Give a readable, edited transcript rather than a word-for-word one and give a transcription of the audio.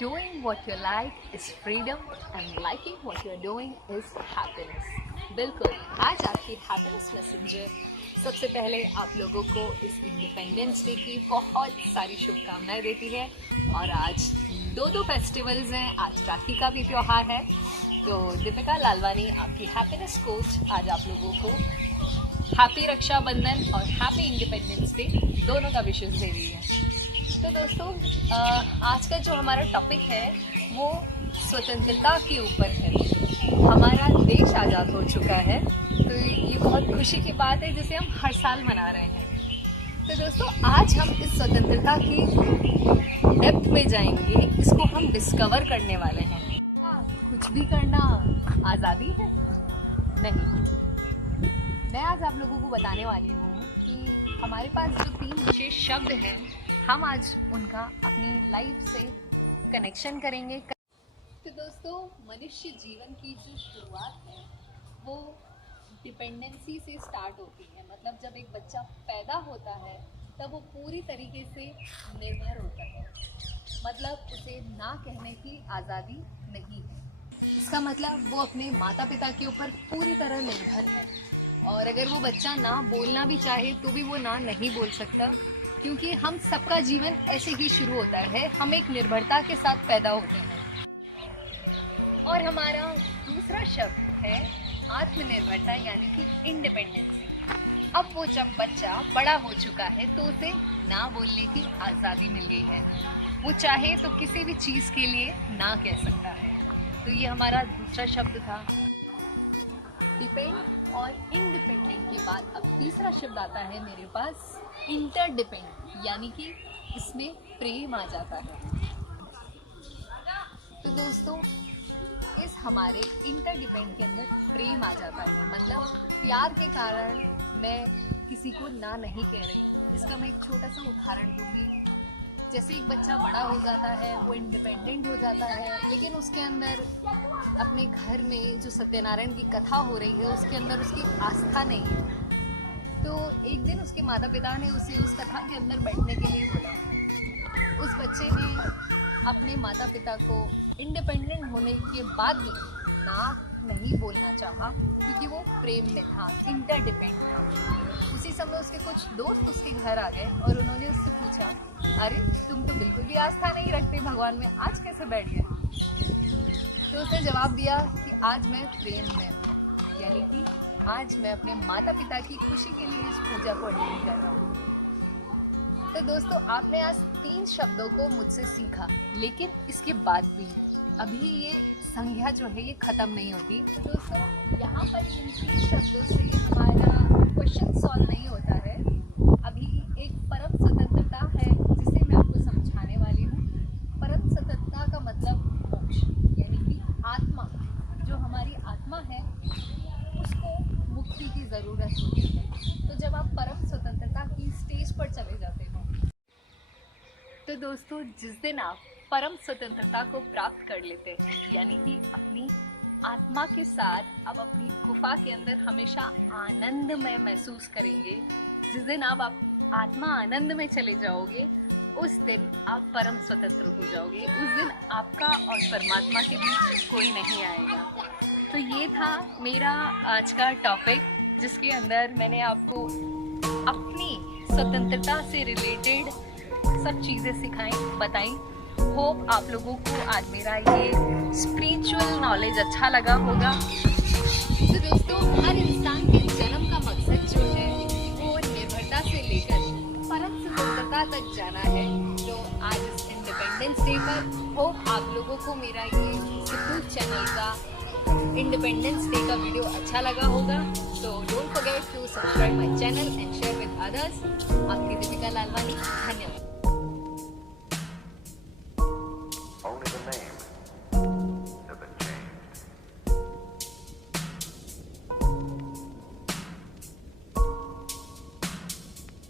Doing what you like is freedom and liking what you're doing is happiness. बिल्कुल, आज आपकी happiness messenger सबसे पहले आप लोगों को इस इंडिपेंडेंस डे की बहुत सारी शुभकामनाएं देती है। और आज दो फेस्टिवल्स हैं, आज राखी का भी त्यौहार है। तो दीपिका लालवानी, आपकी हैप्पीनेस कोच, आज आप लोगों को हैप्पी रक्षाबंधन और हैप्पी इंडिपेंडेंस डे दोनों का विशेष दे रही है। तो दोस्तों, आज का जो हमारा टॉपिक है वो स्वतंत्रता के ऊपर है। हमारा देश आज़ाद हो चुका है, तो ये बहुत खुशी की बात है जिसे हम हर साल मना रहे हैं। तो दोस्तों, आज हम इस स्वतंत्रता की डेप्थ में जाएंगे, इसको हम डिस्कवर करने वाले हैं। कुछ भी करना आज़ादी है? नहीं। मैं आज आप लोगों को बताने वाली हूँ कि हमारे पास जो 3 विशेष शब्द हैं, हम आज उनका अपनी लाइफ से कनेक्शन करेंगे। तो दोस्तों, मनुष्य जीवन की जो शुरुआत है वो डिपेंडेंसी से स्टार्ट होती है। मतलब जब एक बच्चा पैदा होता है तब वो पूरी तरीके से निर्भर होता है। मतलब उसे ना कहने की आज़ादी नहीं है। इसका मतलब वो अपने माता पिता के ऊपर पूरी तरह निर्भर है। और अगर वो बच्चा ना बोलना भी चाहे तो भी वो ना नहीं बोल सकता, क्योंकि हम सबका जीवन ऐसे ही शुरू होता है। हम एक निर्भरता के साथ पैदा होते हैं। और हमारा दूसरा शब्द है आत्मनिर्भरता, यानी कि इंडिपेंडेंसी। अब वो जब बच्चा बड़ा हो चुका है तो उसे ना बोलने की आज़ादी मिल गई है। वो चाहे तो किसी भी चीज़ के लिए ना कह सकता है। तो ये हमारा दूसरा शब्द था। डिपेंड और इंडिपेंडेंट के बाद अब तीसरा शब्द आता है मेरे पास, इंटरडिपेंड, यानी कि इसमें प्रेम आ जाता है। तो दोस्तों, इस हमारे इंटरडिपेंड के अंदर प्रेम आ जाता है। मतलब प्यार के कारण मैं किसी को ना नहीं कह रही हूँ। इसका मैं एक छोटा सा उदाहरण दूंगी। जैसे एक बच्चा बड़ा हो जाता है, वो इंडिपेंडेंट हो जाता है, लेकिन उसके अंदर अपने घर में जो सत्यनारायण की कथा हो रही है उसके अंदर उसकी आस्था नहीं है। तो एक दिन उसके माता पिता ने उसे उस कथा के अंदर बैठने के लिए बोला। उस बच्चे ने अपने माता पिता को इंडिपेंडेंट होने के बाद भी ना नहीं बोलना चाहा, क्योंकि वो प्रेम में था, इंटरडिपेंड था। उसी समय उसके कुछ दोस्त उसके घर आ गए और उन्होंने उससे पूछा, अरे तुम तो बिल्कुल भी आस्था नहीं रखते भगवान में, आज कैसे बैठ गए? तो उसने जवाब दिया कि आज मैं प्रेम में हूँ, यानी कि आज मैं अपने माता पिता की खुशी के लिए इस पूजा को अटेंड कर रहा हूँ। तो दोस्तों, आपने आज 3 शब्दों को मुझसे सीखा, लेकिन इसके बाद भी अभी ये संज्ञा जो है ये ख़त्म नहीं होती। तो दोस्तों, यहाँ पर इन 3 शब्दों से हमारा क्वेश्चन सॉल्व नहीं होता है। अभी एक परम स्वतंत्रता है जिसे मैं आपको समझाने वाली हूँ। परम स्वतंत्रता का मतलब मोक्ष, यानी कि आत्मा, जो हमारी आत्मा है उसको मुक्ति की ज़रूरत होती है। तो जब आप परम स्वतंत्रता की स्टेज पर चले जाते हो, तो दोस्तों, जिस दिन आप परम स्वतंत्रता को प्राप्त कर लेते हैं, यानी कि अपनी आत्मा के साथ आप अपनी गुफा के अंदर हमेशा आनंदमय महसूस करेंगे। जिस दिन आप आत्मा आनंद में चले जाओगे, उस दिन आप परम स्वतंत्र हो जाओगे। उस दिन आपका और परमात्मा के बीच कोई नहीं आएगा। तो ये था मेरा आज का टॉपिक, जिसके अंदर मैंने आपको अपनी स्वतंत्रता से रिलेटेड सब चीज़ें सिखाई, बताई। होप आप लोगों को आज मेरा ये स्पिरिचुअल नॉलेज अच्छा लगा होगा। तो दोस्तों, हर इंसान के जन्म का मकसद जो है वो निर्भरता से लेकर परम स्वतंत्रता तक जाना है। तो आज इस इंडिपेंडेंस डे पर होप आप लोगों को मेरा ये सिद्धू चैनल का इंडिपेंडेंस डे का वीडियो अच्छा लगा होगा। तो don't forget to subscribe my channel and share with others. आपकी दीपिका लालवानी, धन्यवाद।